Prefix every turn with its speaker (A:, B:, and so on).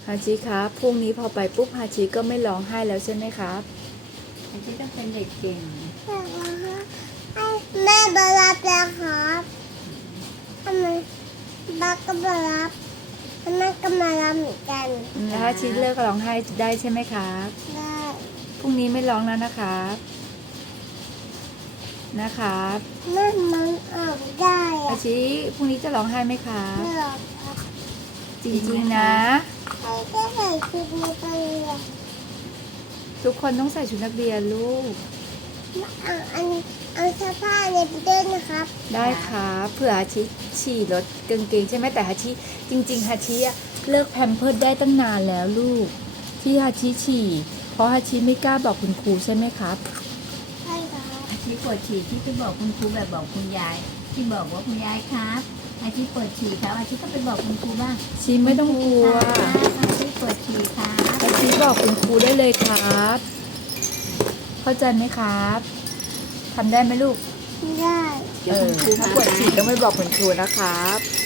A: ฮาชิครับพรุ่งนี้พอไปปุ๊บฮาชิก็ไม่ร้องไห้แล้วใช่ไหมครับ
B: อาชีต้องเป็นเด็กเก่ง
C: แม่มารับแล้วครับทำไมบ้าก็มารับแม่ก็มารับเหมือนกัน
A: แล้วฮาชิเลิกร้องไห้ได้ใช่ไหมครับ
C: ได้
A: พรุ่งนี้ไม่ร้องแล้วนะครับนะครับ
C: แม่มันออกได้
A: ฮา
C: อะ
A: ชิพรุ่งนี้จะร้องไห้ไหมครับ
C: ไม่หรอกครับ
A: จริงๆนะ
C: ใครก็ใส่ชุดนี้ไปเลย
A: ทุกคนต้องใส่ชุดนักเรียนลูก
C: เอาเสื้อผ้าเนี่ยไปด้วยนะครับ
A: ได้ครับเผื่อฮาชิฉี่รถกางเกงใช่ไหมแต่ฮาชิจริงๆฮาชิอะเลิกแพมเพิร์สได้ตั้งนานแล้วลูก ที่ฮาชิฉี่เพราะฮาชิไม่กล้าบอกคุณครูใช่ไหมครับ
C: ใช่ครับ
B: อาชีปวดฉี่ที่ไปบอกคุณครูแบบบอกคุณยาย ที่บอกว่าคุณยายครับอาชีปวดฉี่ครับอาชีก็ไปบอกคุณครูบ้าง
A: ชิไม่ต้องกลัว
B: อาชีปวดฉี่ครับ
A: ฮาชิบอกคุณครูได้เลยครับ เข้าใจไหมครับทำได้ไหมลูก
C: ได้
B: เดี๋ยวคุณครู
A: ถ้า
B: มา
A: ปวดฉี่ต้องไม่บอกคุณครูนะครับ